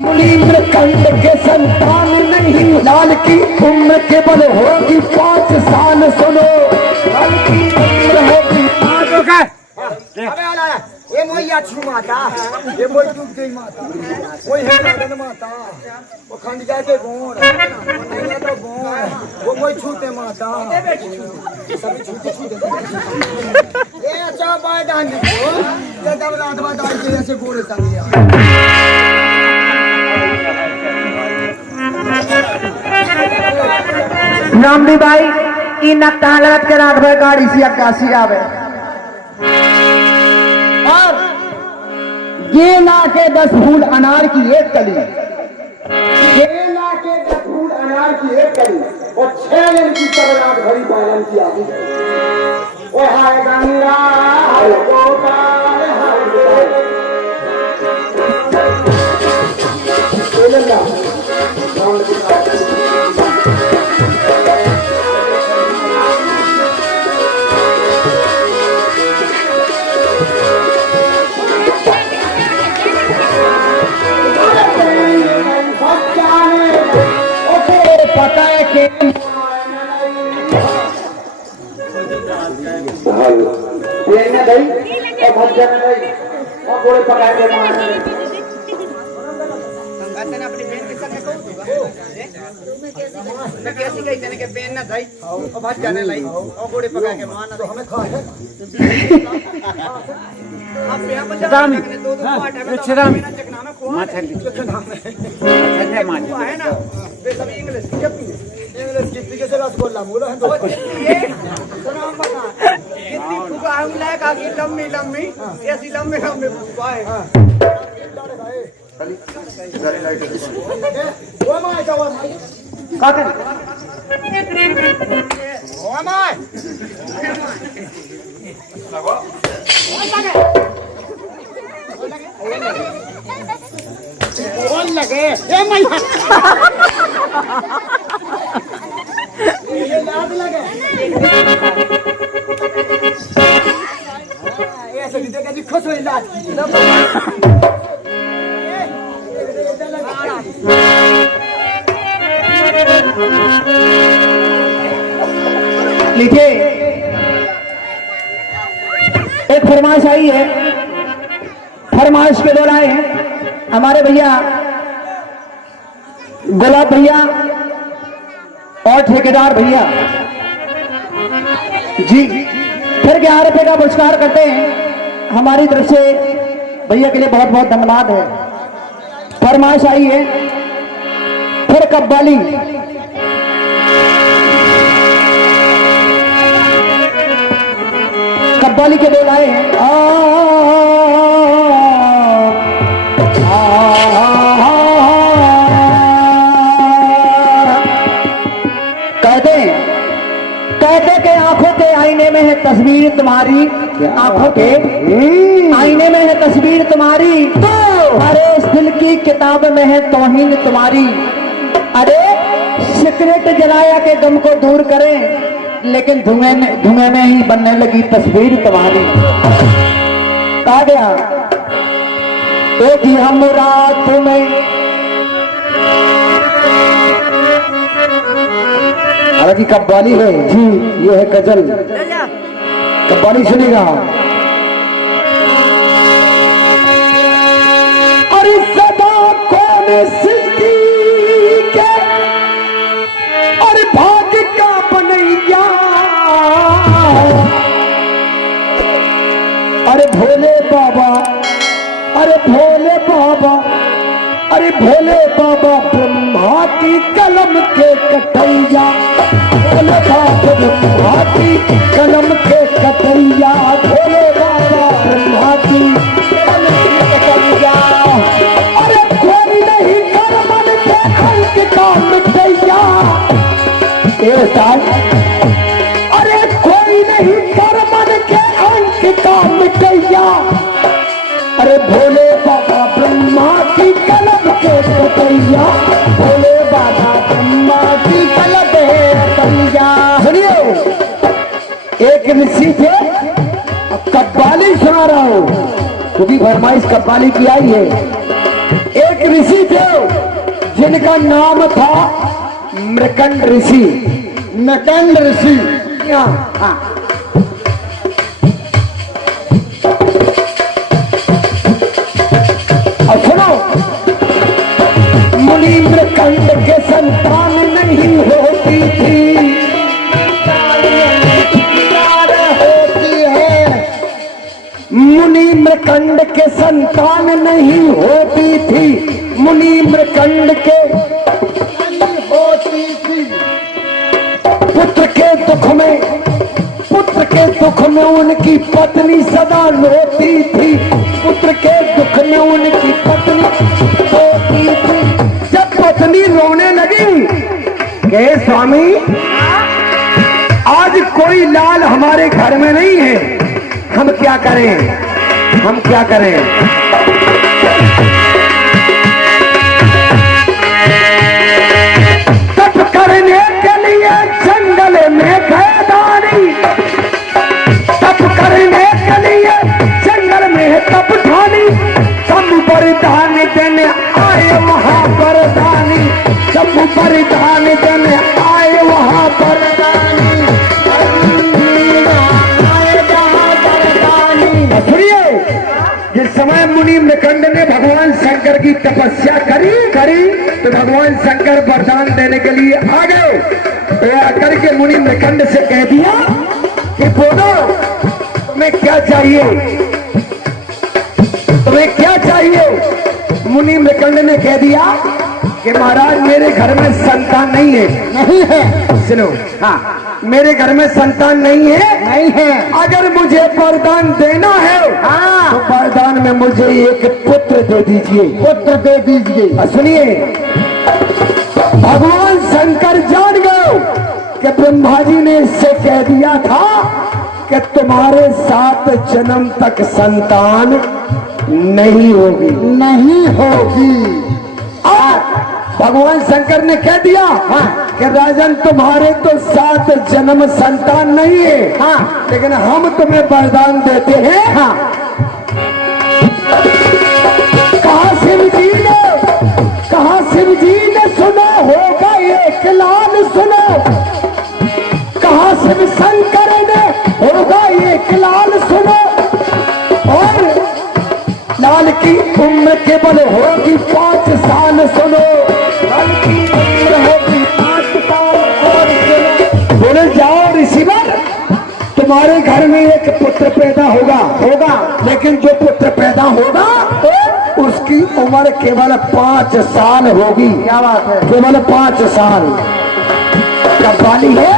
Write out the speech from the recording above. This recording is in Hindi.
कंड के संतान नहीं, लाल की उम्र केवल होगी 5 साल। सुनो, लाल की उम्र होगी 5 साल। ये मोया छू माता, ये मोई डूब गई माता, कोई है ना माता, वो खंड जाके बोन, नहीं तो बोन, वो मोई छूते माता, सभी छूते छूते। ये अच्छा बाय डांस को, ये जब रात बाद आई के ऐसे गोरे संगिया। नामदी भाई की नक्ता लगत के रात भर गाड़ी सी अक्कासी आवे और गेला के 10 फूल अनार की एक कली, गेला के 10 फूल अनार की एक कली और 6 दिन की सबरात भरी पालन की आदि। ओ हाय गंगा हाय गोपाल हाय गोड़े पकाए के अपनी बहन के संग कहू दूंगा मैं कैसी गई तने के बहन ना भाई और भाग जाने लाई और गोड़े पकाए के मारना तो हमें खा है आप यहां पर राम दो पार्ट है राम चकना में खोआ माथा चकना में अच्छा मान है ना वे सब इंग्लिश की से रसगुल्ला बोलो है तो ये सुनो हम बता कितनी फुका हम लायक आगे लंबी लंबी ऐसी लंबे लंबे फुका है वो माय का वो माय काके वो माय लगो वो लगे ये माय ये लाद लगे ऐसे भी देखा जी खुश हुई लाद लीजिए एक फरमाइश आई है, फरमाइश के बोलाए हैं हमारे भैया गुलाब भैया और ठेकेदार भैया जी। फिर 11 रुपए का पुरस्कार करते हैं हमारी तरफ से, भैया के लिए बहुत बहुत धन्यवाद है। फरमाइश आई है फिर कब्बाली, कब्बाली के बोल आए हैं कहते के आंखों के आईने में है तस्वीर तुम्हारी, आंखों के आईने में है तस्वीर तुम्हारी, तो अरे इस दिल की किताब में है तौहीन तुम्हारी। अरे सिगरेट जलाया के गम को दूर करें, लेकिन धुएं में ही बनने लगी तस्वीर तुम्हारी। कहा गया एक ही हम रात में हालांकि कव्वाली है जी, ये है गजल, कव्वाली सुनेगा। अरे सदा कौन सिद्धि के और भाग्य का बनैया, अरे भोले बाबा, अरे भोले बाबा, अरे भोले बाबा ब्रह्मा की कलम के कटैया, भोले बाबा ब्रह्मा की कलम के कटैया, भोले बाबा ब्रह्मा की कलम के कटैया। अरे कोई नहीं कर मन के अंक का मिटैया, अरे कोई नहीं कर मन के अंक का मिटैया, अरे भोले बाबा ब्रह्मा की कलम के कटैया, भोले बाबा ब्रह्मा की कलम के कटैया। सुनिए एक ऋषि थे, कव्वाली सुना रहा हूं क्योंकि फरमाइश कव्वाली की आई है। एक ऋषि थे जिनका नाम था मृकंड ऋषि। नकंड ऋषि। हाँ, और सुनो, मुनि मृकंड के संतान नहीं होती थी, होती है। मुनि मृकंड के संतान नहीं होती थी, मुनि मृकंड के होती थी। पुत्र के दुख में उनकी पत्नी सदा रोती थी, पुत्र के दुख में उनकी पत्नी रोती थी। जब पत्नी रोने लगी कि स्वामी आज कोई लाल हमारे घर में नहीं है, हम क्या करें, हम क्या करें। तप करने के लिए जंगल में गए दानी, तप करने के लिए जंगल में तप ठानी, सब बरदान देने आए वहां बरदानी, सब बरदान देने आए वहां बरदानी। सुनिए, जिस समय मुनि मृकंड ने भगवान शंकर की तपस्या करी तो भगवान शंकर वरदान देने के लिए आ गए। तो आकर के मुनि मृकंड से कह दिया कि बोलो तुम्हें क्या चाहिए, तुम्हें क्या चाहिए। मुनि मृकंड ने कह दिया कि महाराज मेरे घर में संतान नहीं है। सुनो, हाँ, मेरे घर में संतान नहीं है। अगर मुझे वरदान देना है तो वरदान में मुझे एक पुत्र दे दीजिए। सुनिए, भगवान शंकर जान गए कि ब्रह्मा जी ने इससे कह दिया था कि तुम्हारे 7 जन्म तक संतान नहीं होगी। भगवान शंकर ने कह दिया कि राजन तुम्हारे तो 7 जन्म संतान नहीं है, लेकिन हम तुम्हें वरदान देते हैं। कहा शिव जी ने सुना होगा एक लाल, सुनो, कहा शिव शंकर ने होगा एक लाल, सुनो, और लाल की उम्र केवल होगी 5 साल, सुनो, लाल की उम्र होगी 5 साल। और सुनो, बोले जाओ ऋषिवर, तुम्हारे घर में एक पुत्र पैदा होगा, लेकिन जो पुत्र पैदा होगा उसकी उम्र केवल 5 साल होगी। क्या बात है, केवल 5 साल। कब वाली है?